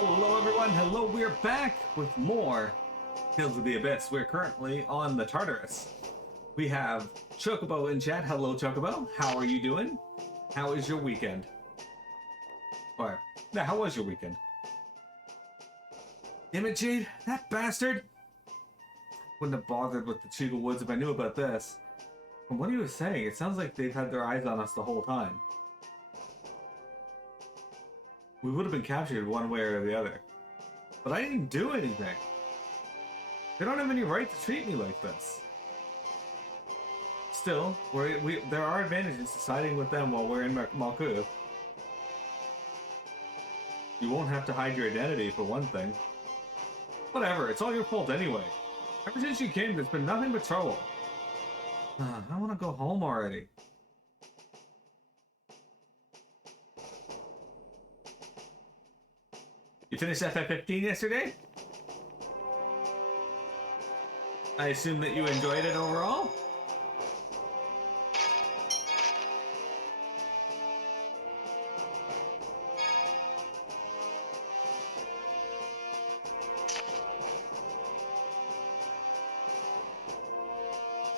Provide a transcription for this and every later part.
Hello everyone, hello, we're back with more Tales of the Abyss. We're currently on the Tartarus. We have Chocobo in chat. Hello Chocobo, how are you doing? How is your weekend? Or, yeah, how was your weekend? Damn it, Jade, that bastard! Wouldn't have bothered with the Chiga Woods if I knew about this. From what he was saying, it sounds like they've had their eyes on us the whole time. We would have been captured one way or the other. But I didn't do anything. They don't have any right to treat me like this. Still, there are advantages to siding with them while we're in Malkuth. You won't have to hide your identity, for one thing. Whatever, it's all your fault anyway. Ever since you came, there's been nothing but trouble. I want to go home already. You finished FF15 yesterday? I assume that you enjoyed it overall?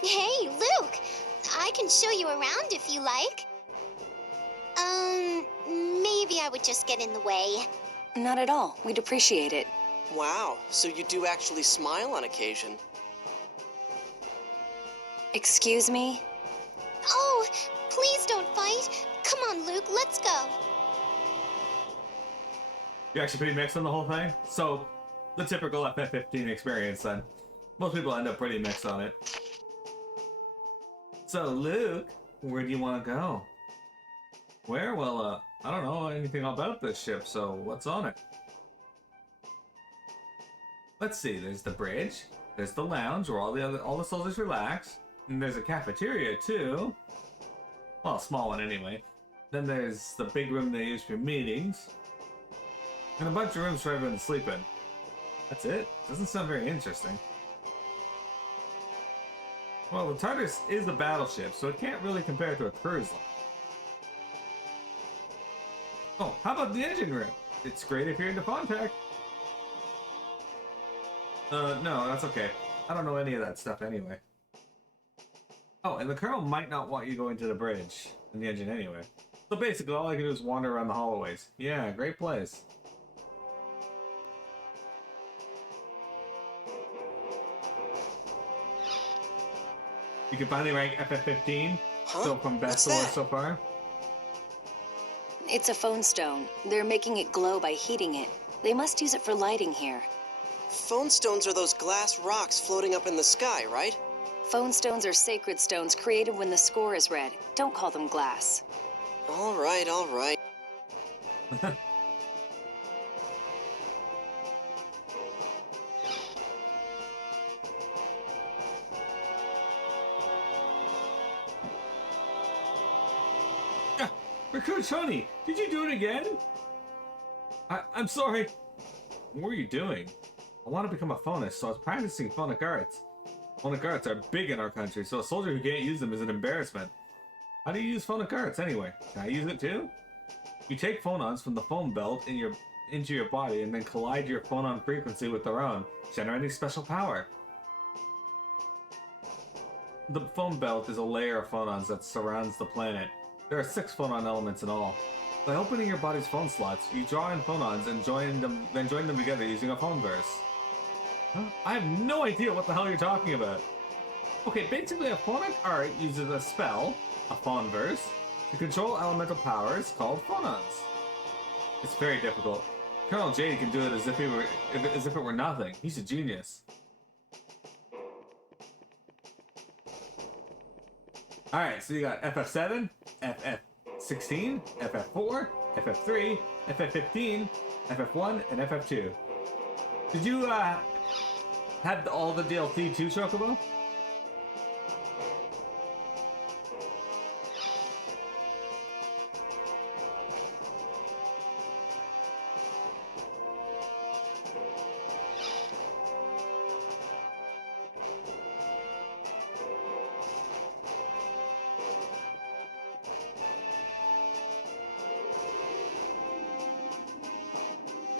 Hey, Luke! I can show you around if you like. Maybe I would just get in the way. Not at all. We'd appreciate it. Wow, so you do actually smile on occasion. Excuse me? Oh, please don't fight. Come on, Luke, let's go. You're actually pretty mixed on the whole thing? So, the typical FF15 experience then. Most people end up pretty mixed on it. So, Luke, where do you want to go? Where? Well, I don't know anything about this ship, so what's on it? Let's see, there's the bridge, there's the lounge where all the soldiers relax, and there's a cafeteria too. Well, a small one anyway. Then there's the big room they use for meetings, and a bunch of rooms for everyone to sleep in. That's it? Doesn't sound very interesting. Well, the Tartarus is a battleship, so it can't really compare to a cruise line. Oh, how about the engine room? It's great if you're into fun tech. No, that's okay. I don't know any of that stuff anyway. Oh, and the colonel might not want you going to the bridge and the engine anyway. So basically, all I can do is wander around the hallways. Yeah, great place. You can finally rank FF15. Huh? So from best What's to that? worst so far. It's a phone stone. They're making it glow by heating it. They must use it for lighting here. Phone stones are those glass rocks floating up in the sky, right? Phone stones are sacred stones created when the score is read. Don't call them glass. All right, all right. Recruit Tony, did you do it again? I'm sorry. What were you doing? I want to become a phonist, so I was practicing phonic arts. Phonic arts are big in our country, so a soldier who can't use them is an embarrassment. How do you use phonic arts anyway? Can I use it too? You take phonons from the phone belt into your body and then collide your phonon frequency with their own, generating special power. The phone belt is a layer of phonons that surrounds the planet. There are 6 phonon elements in all. By opening your body's phone slots, you draw in phonons and join them together using a phone verse. Huh? I have no idea what the hell you're talking about. Okay, basically a phonic art uses a spell, a phone verse, to control elemental powers called phonons. It's very difficult. Colonel Jade can do it as if it were nothing. He's a genius. Alright, so you got FF7, FF16, FF4, FF3, FF15, FF1, and FF2. Did you, have all the DLC too, Chocobo?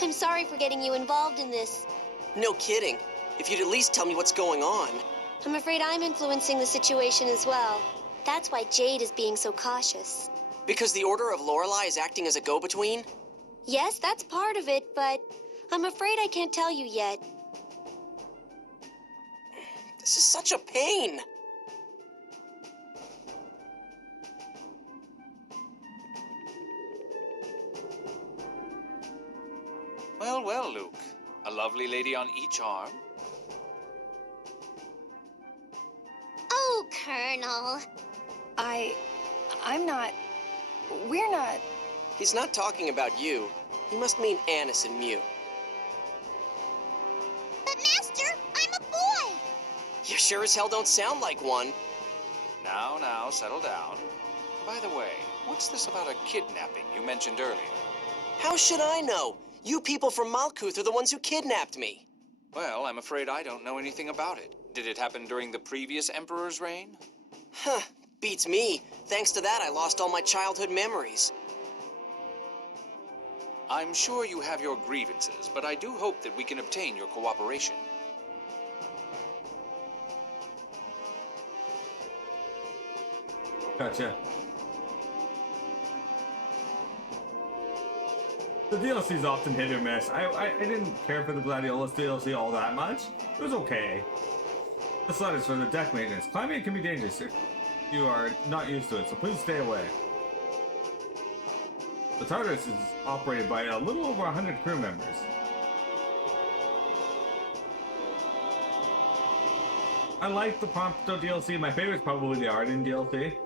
I'm I'm sorry for getting you involved in this. No kidding. If you'd at least tell me what's going on. I'm afraid I'm influencing the situation as well. That's why Jade is being so cautious. Because the Order of Lorelei is acting as a go-between? Yes, that's part of it, but I'm afraid I can't tell you yet. This is such a pain. Well, well, Luke. A lovely lady on each arm. Oh, Colonel. I'm not. We're not. He's not talking about you. He must mean Annis and Mew. But Master, I'm a boy! You sure as hell don't sound like one. Now, settle down. By the way, what's this about a kidnapping you mentioned earlier? How should I know? You people from Malkuth are the ones who kidnapped me. Well, I'm afraid I don't know anything about it. Did it happen during the previous Emperor's reign? Huh, beats me. Thanks to that, I lost all my childhood memories. I'm sure you have your grievances, but I do hope that we can obtain your cooperation. Gotcha. The DLC's often hit or miss. I didn't care for the Gladiolus DLC all that much. It was okay. This letter's for the deck maintenance. Climbing it can be dangerous if you are not used to it, so please stay away. The TARDIS is operated by a little over 100 crew members. I like the Prompto DLC. My favorite is probably the Arden DLC.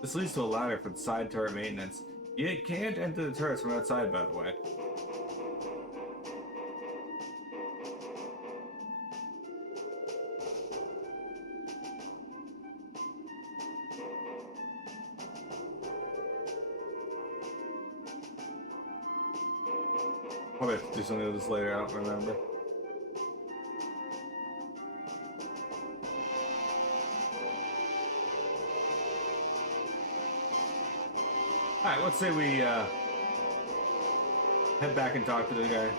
This leads to a ladder for the side turret maintenance. You can't enter the turrets from outside, by the way. Probably have to do something with this later, I don't remember. Alright, let's say we head back and talk to the guy.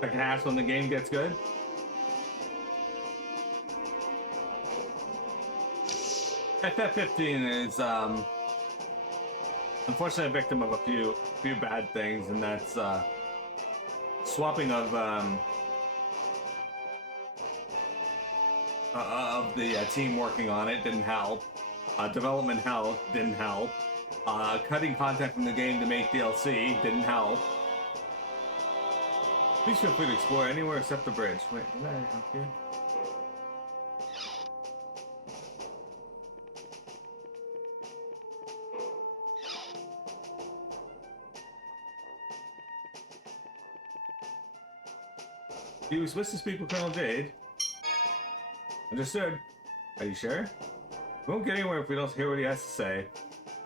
I can ask when the game gets good. FF15 is unfortunately a victim of a few bad things, and that's swapping of the team working on it didn't help. Development hell didn't help. Cutting content from the game to make DLC didn't help. Please feel free to explore anywhere except the bridge. Wait, did I up here? He was supposed to speak with Colonel Jade. Understood. Are you sure? We won't get anywhere if we don't hear what he has to say.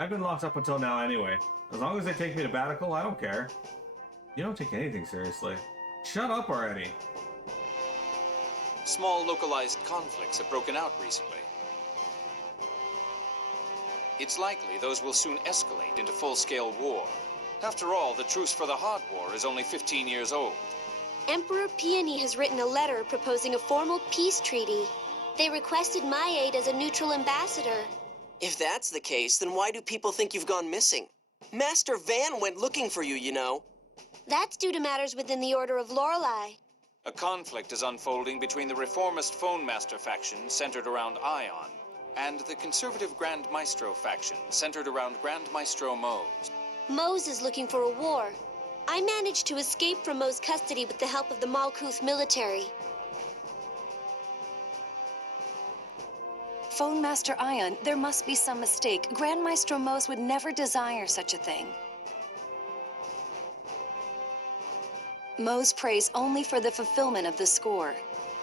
I've been locked up until now anyway. As long as they take me to Batical, I don't care. You don't take anything seriously. Shut up already. Small localized conflicts have broken out recently. It's likely those will soon escalate into full-scale war. After all, the truce for the Hard War is only 15 years old. Emperor Peony has written a letter proposing a formal peace treaty. They requested my aid as a neutral ambassador. If that's the case, then why do people think you've gone missing? Master Van went looking for you, you know. That's due to matters within the Order of Lorelei. A conflict is unfolding between the reformist Phone Master faction, centered around Ion, and the conservative Grand Maestro faction, centered around Grand Maestro Mose. Mose is looking for a war. I managed to escape from Mose's custody with the help of the Malkuth military. Phone Master Ion, there must be some mistake. Grand Maestro Mose would never desire such a thing. Mose prays only for the fulfillment of the score.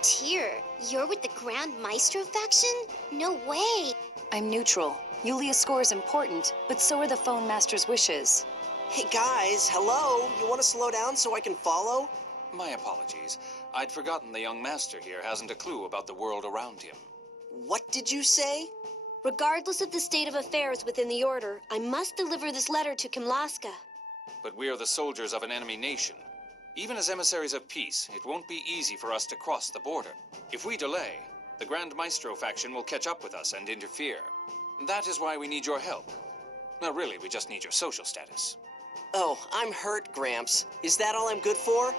Tyr, you're with the Grand Maestro faction? No way. I'm neutral. Yulia's score is important, but so are the Phone Master's wishes. Hey guys, hello? You want to slow down so I can follow? My apologies. I'd forgotten the young master here hasn't a clue about the world around him. What did you say? Regardless of the state of affairs within the Order, I must deliver this letter to Kimlaska. But we are the soldiers of an enemy nation. Even as emissaries of peace, it won't be easy for us to cross the border. If we delay, the Grand Maestro faction will catch up with us and interfere. That is why we need your help. No, really, we just need your social status. Oh, I'm hurt, Gramps. Is that all I'm good for?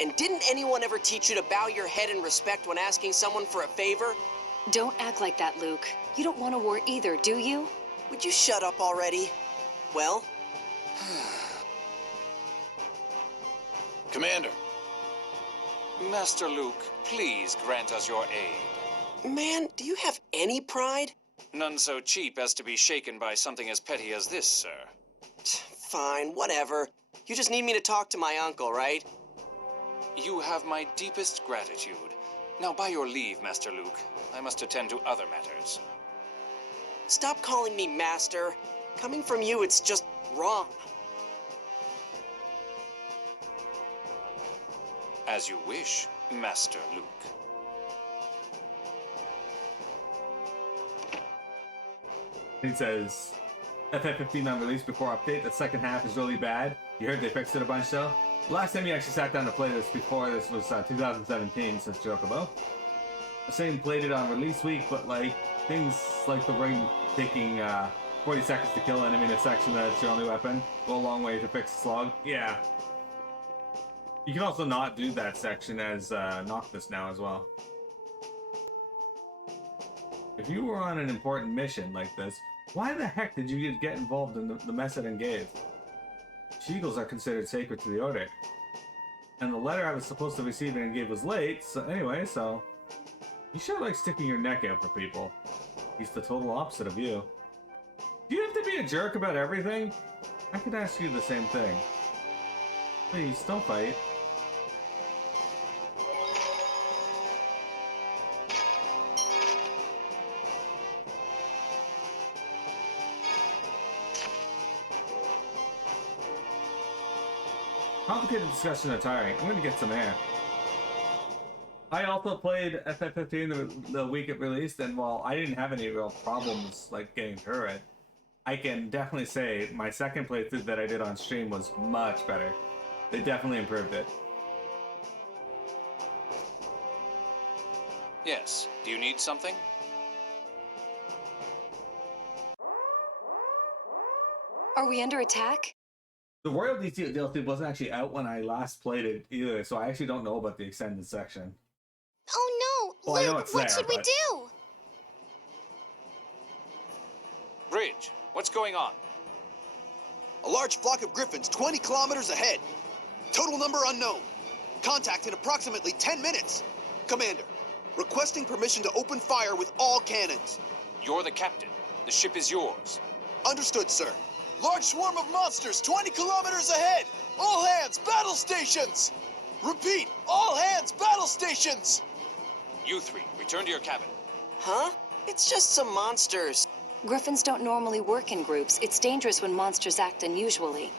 And didn't anyone ever teach you to bow your head in respect when asking someone for a favor? Don't act like that, Luke. You don't want a war either, do you? Would you shut up already? Well? Commander. Master Luke, please grant us your aid. Man, do you have any pride? None so cheap as to be shaken by something as petty as this, sir. Fine, whatever. You just need me to talk to my uncle, right? You have my deepest gratitude. Now, by your leave, Master Luke, I must attend to other matters. Stop calling me Master. Coming from you, it's just wrong. As you wish, Master Luke. He says, FF15 on release before update. The second half is really bad. You heard they fixed it a bunch though? Last time you actually sat down to play this before this was 2017, says Chocobo. The same played it on release week, but like things like the ring taking 40 seconds to kill an enemy in a section that's your only weapon go a long way to fix the slog. Yeah. You can also not do that section as Noctis now as well. If you were on an important mission like this, why the heck did you get involved in the mess at Engave? Sheagles are considered sacred to the Order. And the letter I was supposed to receive in Engave was late, so anyway, so... You sure like sticking your neck out for people. He's the total opposite of you. Do you have to be a jerk about everything? I could ask you the same thing. Please, don't fight. Complicated discussion are tiring. I'm gonna get some air. I also played FF15 the week it released, and while I didn't have any real problems like getting through it, I can definitely say my second playthrough that I did on stream was much better. They definitely improved it. Yes. Do you need something? Are we under attack? The Royal DLC wasn't actually out when I last played it either, so I actually don't know about the extended section. Oh no! Well, I know Luke, it's what there, should we but- do? Bridge, what's going on? A large flock of griffins 20 kilometers ahead. Total number unknown. Contact in approximately 10 minutes. Commander, requesting permission to open fire with all cannons. You're the captain. The ship is yours. Understood, sir. Large swarm of monsters 20 kilometers ahead. All hands, battle stations. Repeat, all hands, battle stations. You three, return to your cabin. Huh? It's just some monsters. Griffins don't normally work in groups. It's dangerous when monsters act unusually.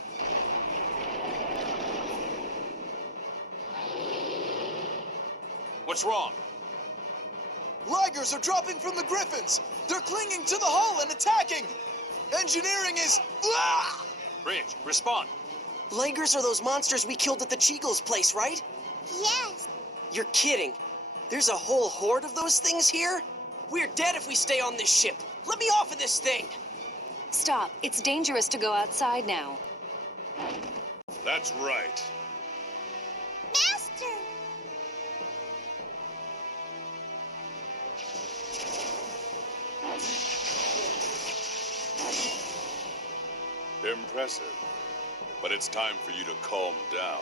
What's wrong? Ligers are dropping from the griffins. They're clinging to the hull and attacking. Engineering is... Ah! Bridge, respond. Ligers are those monsters we killed at the Cheagles place, right? Yes! You're kidding. There's a whole horde of those things here? We're dead if we stay on this ship. Let me off of this thing. Stop. It's dangerous to go outside now. That's right. Master! Impressive. But it's time for you to calm down.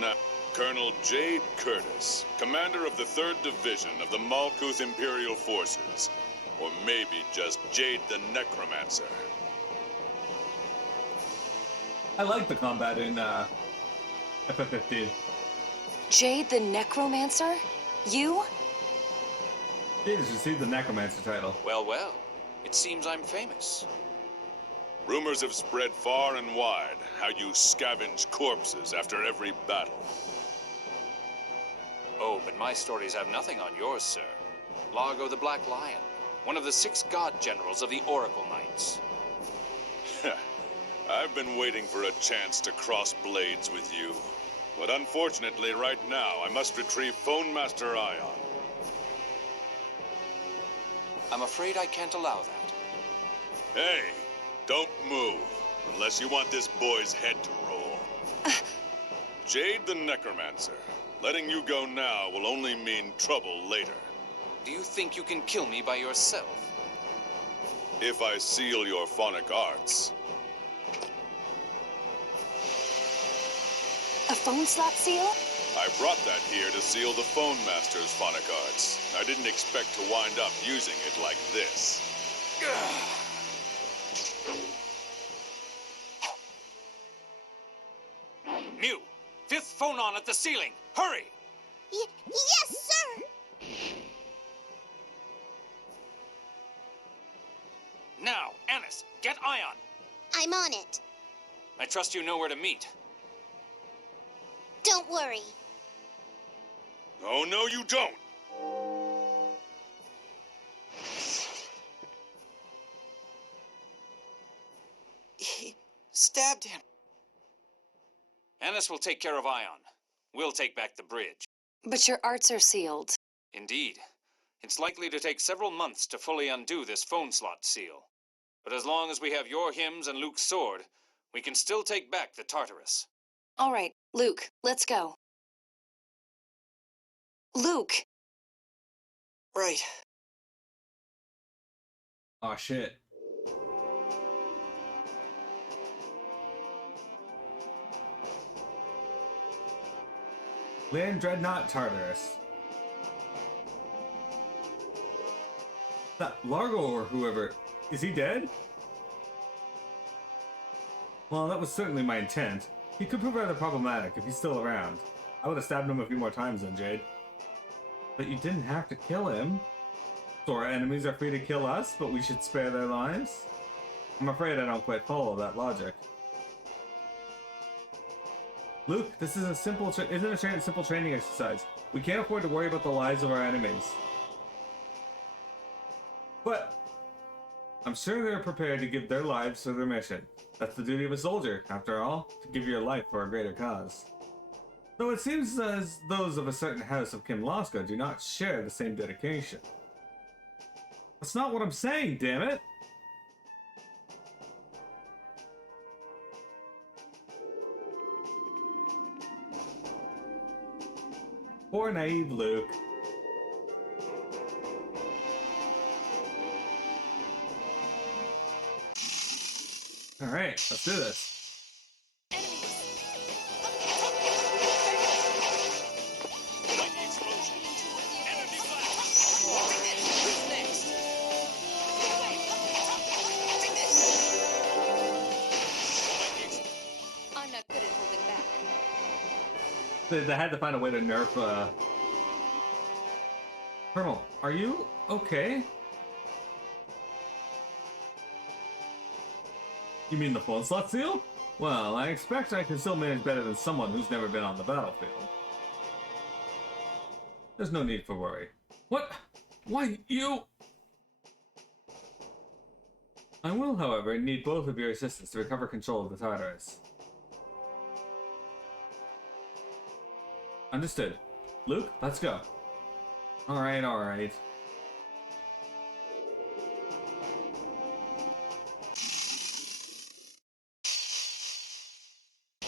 Now, Colonel Jade Curtis, commander of the 3rd Division of the Malkuth Imperial Forces. Or maybe just Jade the Necromancer. I like the combat in FF15. Jade the Necromancer? You? Jade has received the Necromancer title. Well, well. It seems I'm famous. Rumors have spread far and wide how you scavenge corpses after every battle. Oh, but my stories have nothing on yours, sir. Largo the Black Lion, one of the 6 god generals of the Oracle Knights. I've been waiting for a chance to cross blades with you. But unfortunately, right now, I must retrieve Phone Master Ion. I'm afraid I can't allow that. Hey, don't move, unless you want this boy's head to roll. Jade the Necromancer. Letting you go now will only mean trouble later. Do you think you can kill me by yourself? If I seal your phonic arts. A phone slot seal? I brought that here to seal the Phone Master's phonic arts. I didn't expect to wind up using it like this. Mew! 5th phonon at the ceiling! Hurry! Yes, sir! Now, Anis, get Ion! I'm on it. I trust you know where to meet. Don't worry. Oh, no, you don't! He stabbed him. Anis will take care of Ion. We'll take back the bridge. But your arts are sealed. Indeed. It's likely to take several months to fully undo this phone slot seal. But as long as we have your hymns and Luke's sword, we can still take back the Tartarus. All right, Luke, let's go. Luke! Right. Aw, shit. Land Dreadnought Tartarus. That Largo or whoever, is he dead? Well, that was certainly my intent. He could prove rather problematic if he's still around. I would have stabbed him a few more times then, Jade. But you didn't have to kill him. So our enemies are free to kill us, but we should spare their lives? I'm afraid I don't quite follow that logic. Luke, this is a simple simple training exercise. We can't afford to worry about the lives of our enemies. But I'm sure they're prepared to give their lives for their mission. That's the duty of a soldier, after all, to give your life for a greater cause. Though it seems as those of a certain house of Kimloska do not share the same dedication. That's not what I'm saying, damn it! Poor naive Luke. Alright, let's do this. I'm not good at holding back. They had to find a way to nerf, Colonel, are you okay? You mean the phone slot seal? Well, I expect I can still manage better than someone who's never been on the battlefield. There's no need for worry. What? Why, you... I will, however, need both of your assistants to recover control of the Tartarus. Understood. Luke, let's go. Alright, alright.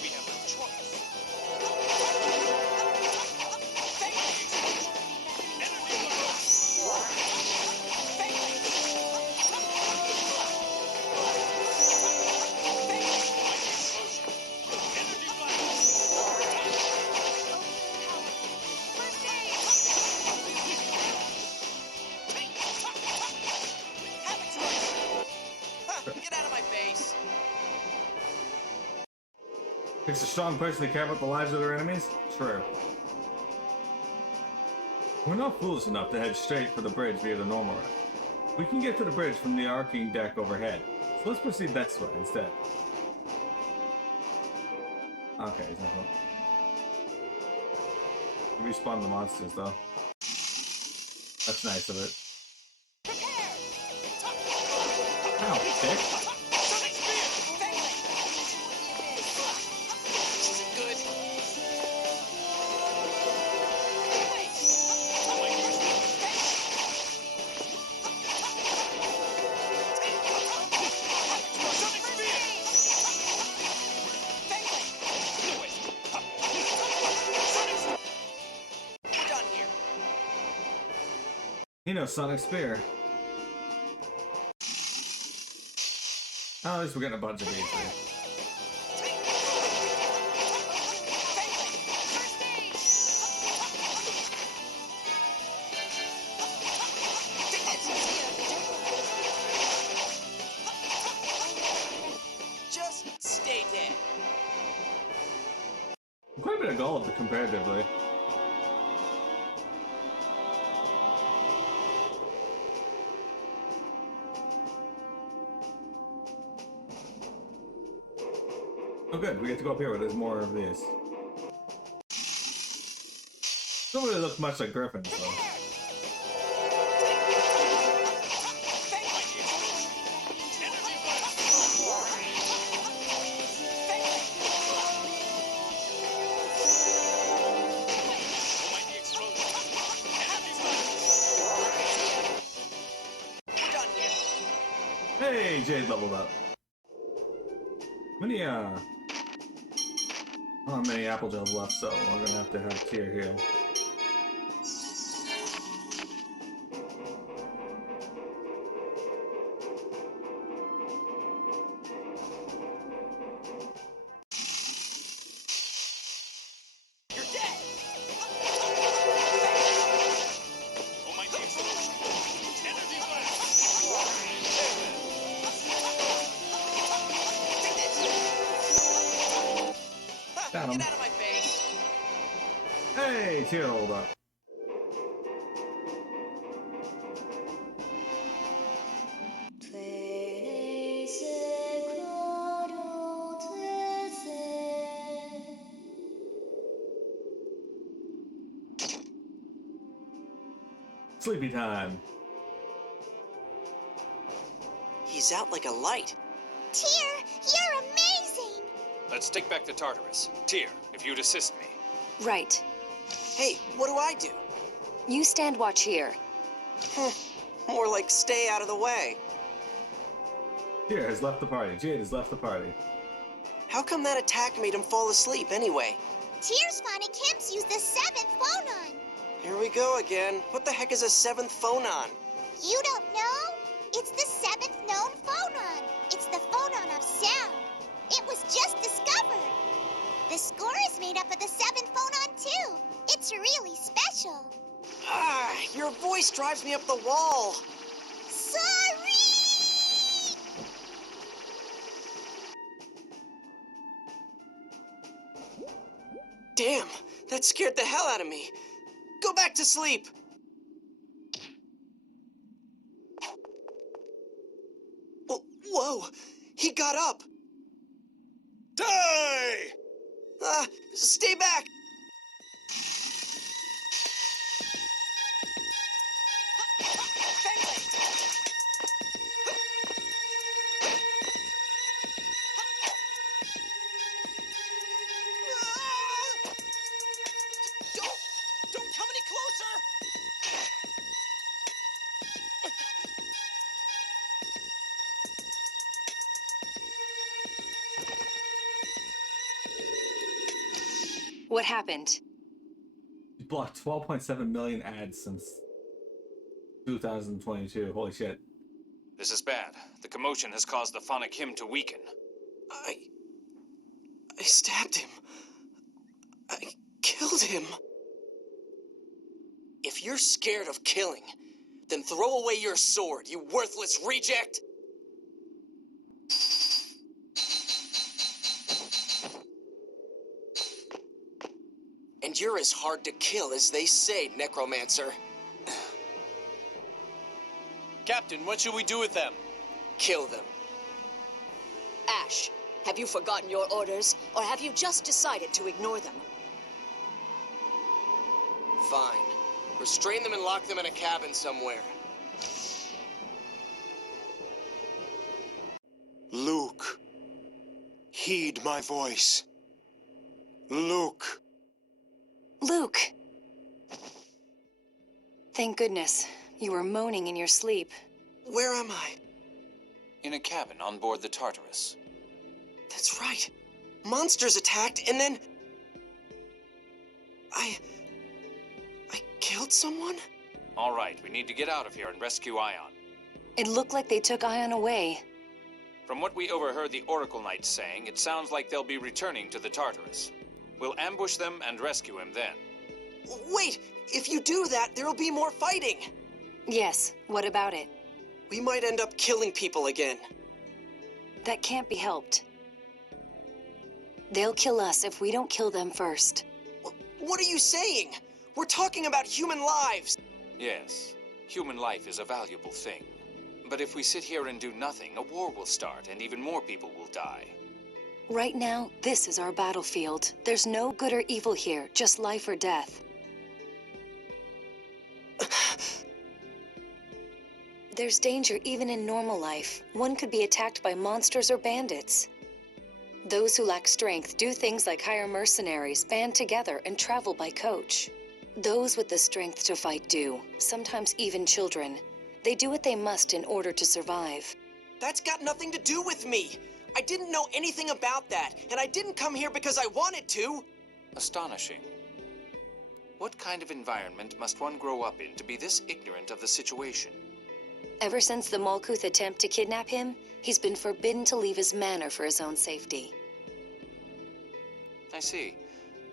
We have no choice. Takes a strong person to care about the lives of their enemies? True. We're not foolish enough to head straight for the bridge via the normal route. We can get to the bridge from the arcing deck overhead, so let's proceed that way instead. Okay, he's not going. Respawn the monsters, though. That's nice of it. Ow, dick. You know, Sonic Spear. Oh, at least we're getting a bunch of these here. Just stay dead. Quite a bit of gold comparatively. Oh good, we get to go up here where there's more of these. Don't really look much like griffins though. Hey, Jade leveled up. Many not many apple gels left, so we're gonna have to have Tier heal. You're dead. Got him. Get out of my face. Hey, Tier leveled up. Sleepy time. He's out like a light. Tyr, you're amazing! Let's take back the Tartarus. Tyr, if you'd assist me. Right. Hey, what do I do? You stand watch here. More like stay out of the way. Tier has left the party. Jade has left the party. How come that attack made him fall asleep anyway? Tyr's phonic hymns use the 7th phonon. Here we go again. What the heck is a 7th phonon? You don't know? It's the 7th known phonon. It's the phonon of sound. It was just discovered. The score is made up of the 7th phonon, too. It's really special. Ah, your voice drives me up the wall. Sorry! Damn, that scared the hell out of me. Go back to sleep. Oh, whoa, he got up. Die! Stay back. Don't come any closer. What happened? You blocked 12.7 million ads since 2022. Holy shit. This is bad. The commotion has caused the phonic hymn to weaken. I stabbed him. I killed him. If you're scared of killing, then throw away your sword, you worthless reject! And you're as hard to kill as they say, Necromancer. Captain, what should we do with them? Kill them. Ash, have you forgotten your orders, or have you just decided to ignore them? Fine. Restrain them and lock them in a cabin somewhere. Luke, heed my voice. Luke. Luke! Thank goodness. You were moaning in your sleep. Where am I? In a cabin on board the Tartarus. That's right. Monsters attacked, and then... I killed someone? All right, we need to get out of here and rescue Ion. It looked like they took Ion away. From what we overheard the Oracle Knights saying, it sounds like they'll be returning to the Tartarus. We'll ambush them and rescue him then. Wait! If you do that, there'll be more fighting! Yes, what about it? We might end up killing people again. That can't be helped. They'll kill us if we don't kill them first. What are you saying? We're talking about human lives! Yes, human life is a valuable thing. But if we sit here and do nothing, a war will start and even more people will die. Right now, this is our battlefield. There's no good or evil here, just life or death. There's danger even in normal life. One could be attacked by monsters or bandits. Those who lack strength do things like hire mercenaries, band together, and travel by coach. Those with the strength to fight do, sometimes even children. They do what they must in order to survive. That's got nothing to do with me! I didn't know anything about that, and I didn't come here because I wanted to! Astonishing. What kind of environment must one grow up in to be this ignorant of the situation? Ever since the Malkuth attempt to kidnap him, he's been forbidden to leave his manor for his own safety. I see.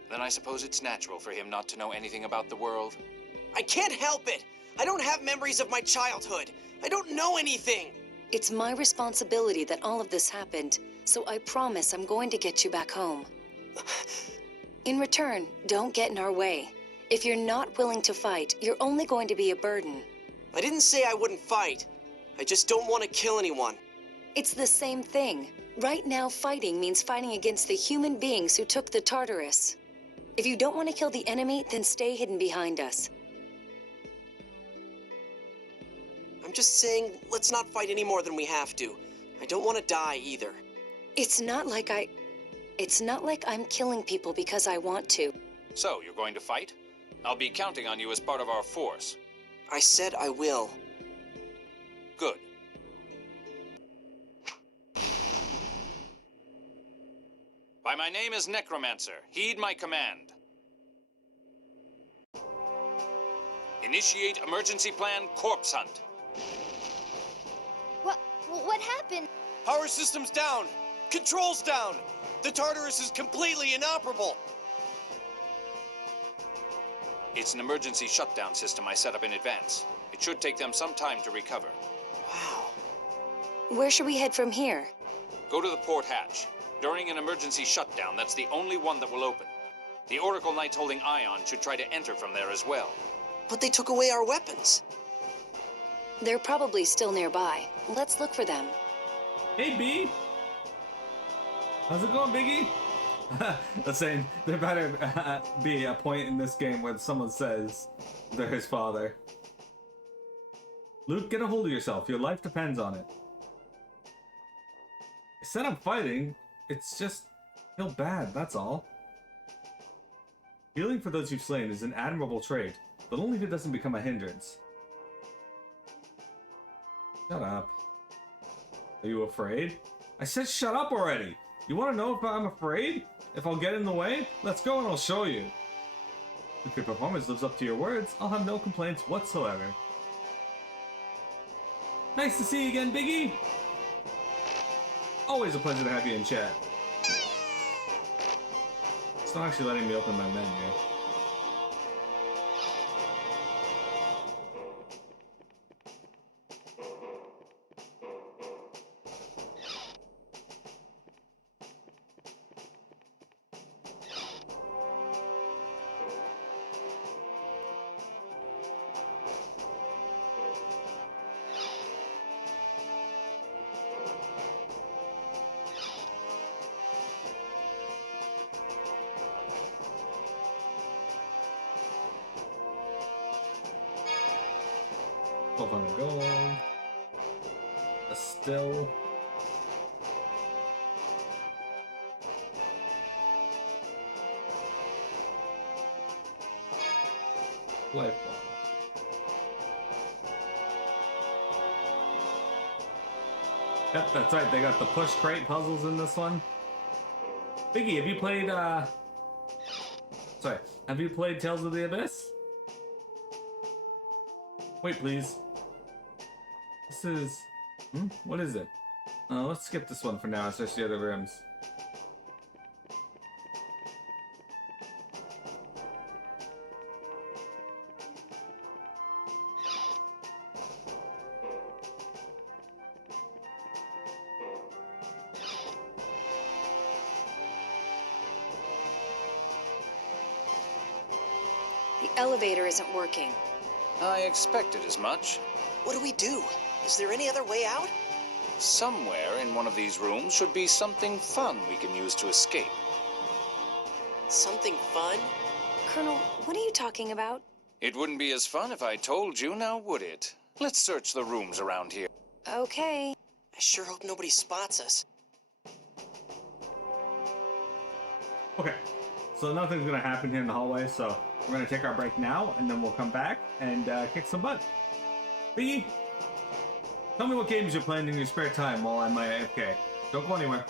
Then I suppose it's natural for him not to know anything about the world. I can't help it! I don't have memories of my childhood! I don't know anything! It's my responsibility that all of this happened, so I promise I'm going to get you back home. In return, don't get in our way. If you're not willing to fight, you're only going to be a burden. I didn't say I wouldn't fight. I just don't want to kill anyone. It's the same thing. Right now, fighting means fighting against the human beings who took the Tartarus. If you don't want to kill the enemy, then stay hidden behind us. I'm just saying, let's not fight any more than we have to. I don't want to die either. It's not like I'm killing people because I want to. So, you're going to fight? I'll be counting on you as part of our force. I said I will. Good. By my name is Necromancer. Heed my command. Initiate emergency plan corpse hunt. What happened? Power systems down! Controls down! The Tartarus is completely inoperable! It's an emergency shutdown system I set up in advance. It should take them some time to recover. Wow. Where should we head from here? Go to the port hatch. During an emergency shutdown, that's the only one that will open. The Oracle Knights holding Ion should try to enter from there as well. But they took away our weapons. They're probably still nearby. Let's look for them. Hey, B! How's it going, Biggie? That's saying there better be a point in this game where someone says they're his father. Luke, get a hold of yourself. Your life depends on it. I said I'm fighting. It's just feel bad, that's all. Healing for those you've slain is an admirable trait, but only if it doesn't become a hindrance. Shut up. Are you afraid? I said shut up already! You want to know if I'm afraid? If I'll get in the way? Let's go and I'll show you. If your performance lives up to your words, I'll have no complaints whatsoever. Nice to see you again, Biggie! Always a pleasure to have you in chat. It's not actually letting me open my menu. 1200 gold. A still. Life ball. Yep, that's right. They got the push crate puzzles in this one. Biggie, have you played, Sorry, have you played Tales of the Abyss? Wait, please. This is... What is it? Let's skip this one for now, search the other rooms. The elevator isn't working. I expected as much. What do we do? Is there any other way out? Somewhere in one of these rooms should be something fun we can use to escape. Something fun? Colonel, what are you talking about? It wouldn't be as fun if I told you, now would it? Let's search the rooms around here. Okay. I sure hope nobody spots us. Okay, so nothing's gonna happen here in the hallway, so we're gonna take our break now, and then we'll come back and kick some butt. Biggie, tell me what games you're playing in your spare time while I'm AFK. Don't go anywhere.